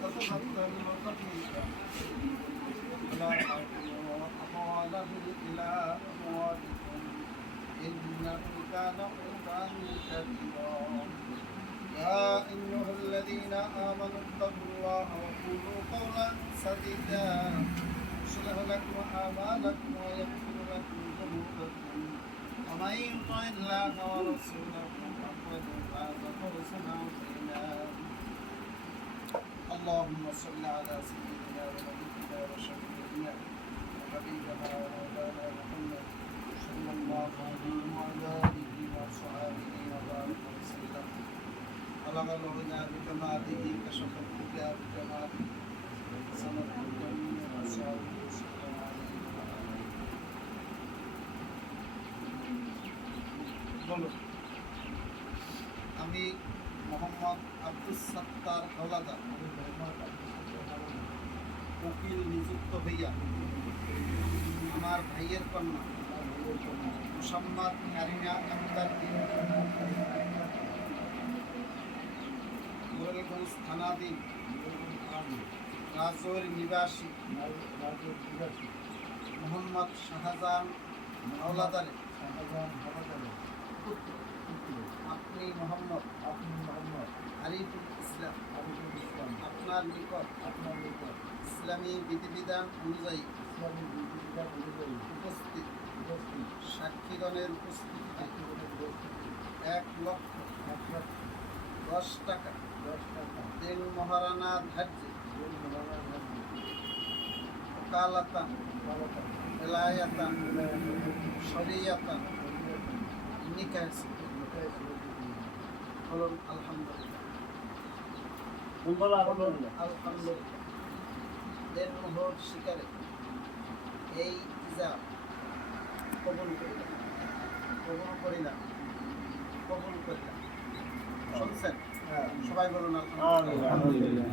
تتبدل خفيفا ولا تحملوا أموالهم إلى أموالكم إنه كان حوبا كبيرا يا أيها الذين آمنوا اتقوا الله وقولوا قولا سديدا يصلح لكم أعمالكم ويغفر لكم ذنوبكم ومن يطع الله ورسوله فقد فاز فوزا عظيما اللهم صل على سيدنا ونبينا وشفيعنا وحبيبنا ومولانا محمد صلى الله عليه وعلى آله وصحبه وبارك وسلم خلق الغنى بكماله كشف الدجى بجماله سند الجميع وصحبه وسلم عليه وعلى آله আমি মোহাম্মদ আব্দুস সাত্তার হাওলাদার উকিল নিযুক্ত হইয়া আমার ভাইয়ের কন্যা মুসাম্মাদ কারিনা আক্তারকে মোরেলগঞ্জ থানাধীন রাজৌর নিবাসী মোহাম্মদ শাহজাহান হাওলাদারের আপনি মোহাম্মদ আরিফুল ইসলাম আপনার নিকট ইসলামী বিধিবিধান অনুযায়ী উপস্থিত সাক্ষীগণের উপস্থিতিতে 1,10,000 টাকা দেন মহারানা ধার্যে ওকালাতান বেলায়াতান শরিয়াতান নিকাহ বলুন আলহামদুলিল্লাহ আলহামদুলিল্লাহ দেন মোহর শিকারে এই ইজাব কবুল করিলাম শুনছেন সবাই বলুন আলহামদুলিল্লাহ